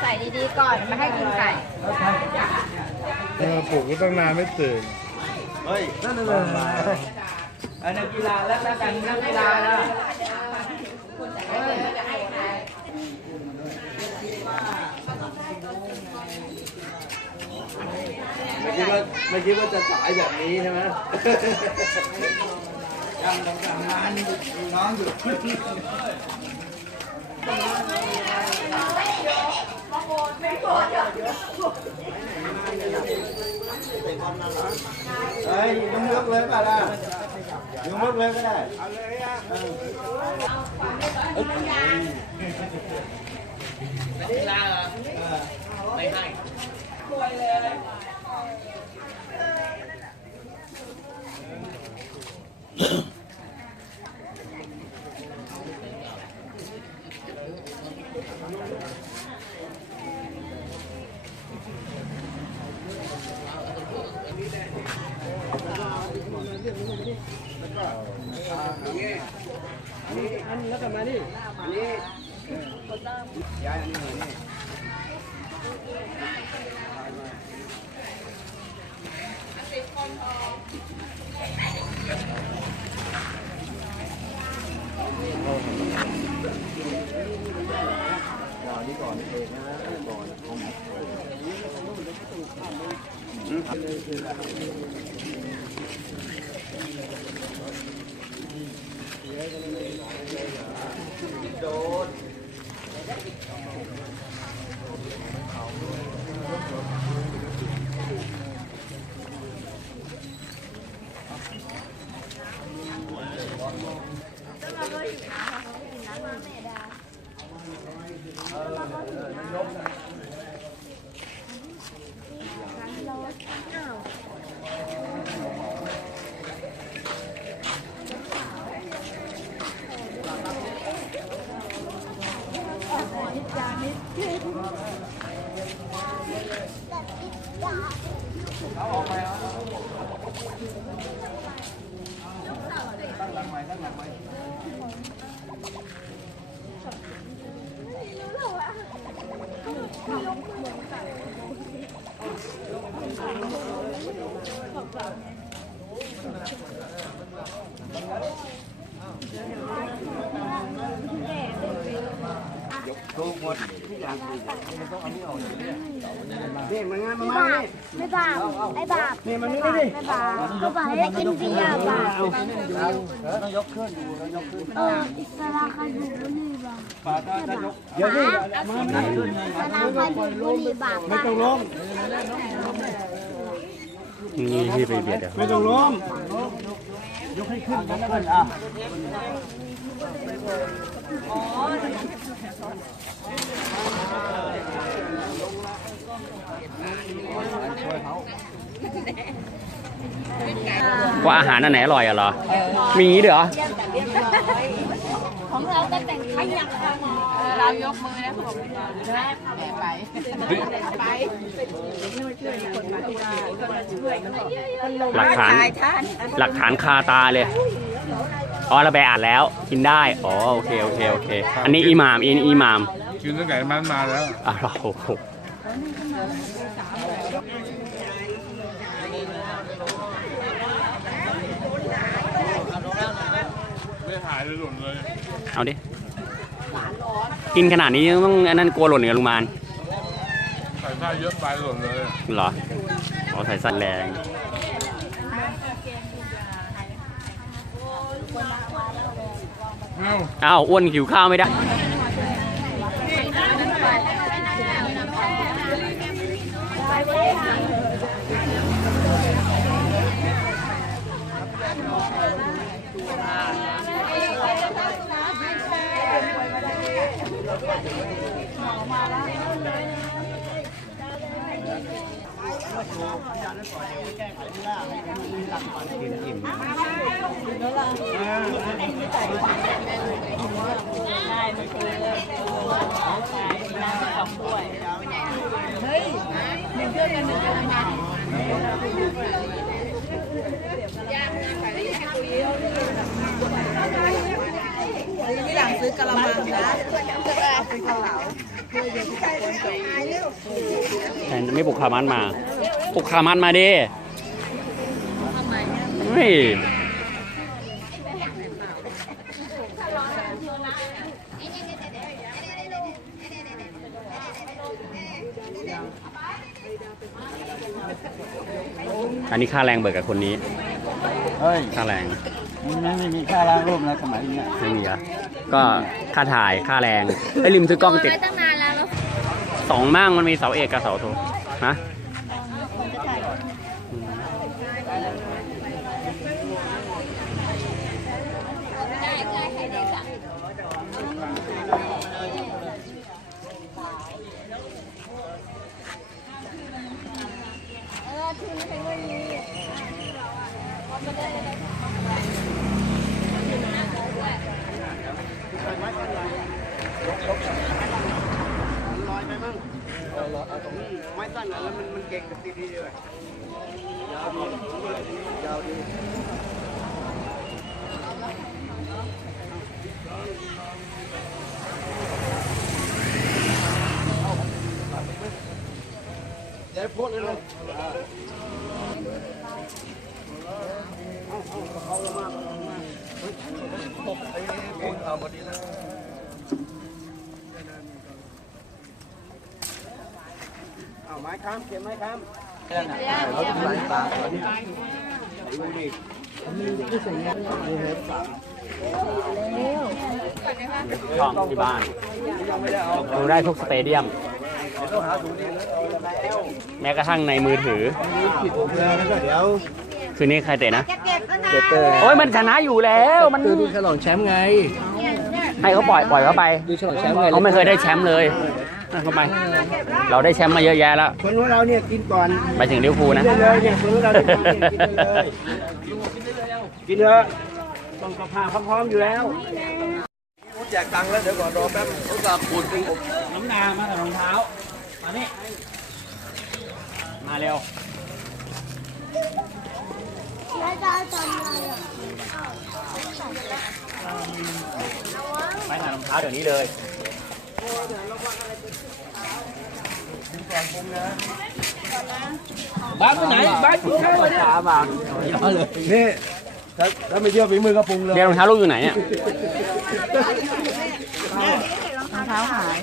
ใส่ดีๆก่อนมาให้กินไก่ เออปลุกก็ต้องนานไม่ตื่น เฮ้ย นั่นเลยอันนักกีฬาแล้วแต่งนักกีฬานะไม่คิดว่าไม่คิดว่าจะสายแบบนี้ใช่ไหมยังต้องทำงานน้องอยู่ Đấy, nhúng nước lên bà ra Nhúng nước lên cái này Ít Đi อันแล้วก็มานี่อันนี้ย้ายอันนี้มานี่ก่อนนี่ก่อนนี่เองนะก่อนของมะ ทุกหมดทุกอย่างต้องเอานี่ออกนี่มันงานมันมานี่ไม่บาปไอ้บาปนี่มันนี่ดิไม่บาปก็บาปให้กินเบียร์บาปต้องยกขึ้นดูต้องยกขึ้นเอออิสระใครอยู่บุรีบาปปาถ้าถ้ยกเดี๋ยวนี่มาไม่อิสระใครอยู่บุรีบาปไม่ต้องล้ม นี่ที่ไปเบียดไม่ต้องล้มยกให้ขึ้นยกขึ้นอะว่าอาหารอันไหนอร่อยอะเหรอ มีอย่างนี้ด้วยเหรอ ของเราก็แต่งขยักเรายกมือนะผมนะแม่ไปไปหลักฐานหลักฐานคาตาเลยอ๋อเราไปอ่านแล้วกินได้อ๋อโอเคโอเคโอเค อันนี้อิหมามอันนี้อิหมามกินตั้งแต่มันมาแล้วอะเราโอ้โหไม่หายเลยหล่นเลย เอาดิ กินขนาดนี้ต้องอันนั้นกลัวหล่นกับลุงมานใส่ผ้าเยอะไปหล่นเลยเหรอเอาใส่สัตว์แรงเอ้าอ้าวอ้วนหิวข้าวไม่ได้ ที่หลังซื้อกะละมังนะ ไปเกาเหลาแทนไม่ปลุกคามันมาปลุกคามันมาดิเฮ้ยอันนี้ค่าแรงเบิกกับคนนี้เฮ้ยค่าแรง มันไม่มีค่าล้างรูปนะสมัยนี้ไม่มีอะก็ค่าถ่ายค่าแรงไอ้ยริมซื้อกล้องติด ตั้งนานแล้วแล้วสองมั่งมันมีเสาเอกกับเสาโท ลอยไปมั้งไม้สั้นแล้วมันมันเก่งกับตีดีเลยยาวดียาวดีเดี๋ยวพูดเลยเลยเอาเอาเอามากเอามากเฮ้ยผมไอ้ผมทำวันนี้นะ ช่องที่บ้านดูได้ทุกสเตเดียม แม้กระทั่งในมือถือ คืนนี้ใครเตะนะเดี๋ยวเตอร์โอ้ยมันชนะอยู่แล้ว มันดูฉลองแชมป์ไง ให้เขาปล่อยปล่อยเขาไปดูฉลองแชมป์ไงเขาไม่เคยได้แชมป์เลย ให้เขาไป เราได้แชมป์มาเยอะแยะแล้ว คนของเราเนี่ยกินก่อนไปถึงลิเวอร์พูลนะกินเลยเนี่ยคนของเราเนี่ยกินเลยกินเลยต้องกระเพาพร้อมๆอยู่แล้วแจกตังค์แล้วเดี๋ยวก่อนรอแป๊บเขาสับปูดเป็นผมน้ำนามากับรองเท้า มานี่ มาเร็ว แล้วจะเอาทำอะไรอะไปหารองเท้าเดี๋ยวนี้เลย บ้านไหนบ้านคุณข้าวเนี่ยขาบางเลยนี่ถ้าถ้าไม่เชื่อฝีมือก็ปรุงเลยเรียนรองเท้าลูกอยู่ไหนเนี่ยรองเท้าหาย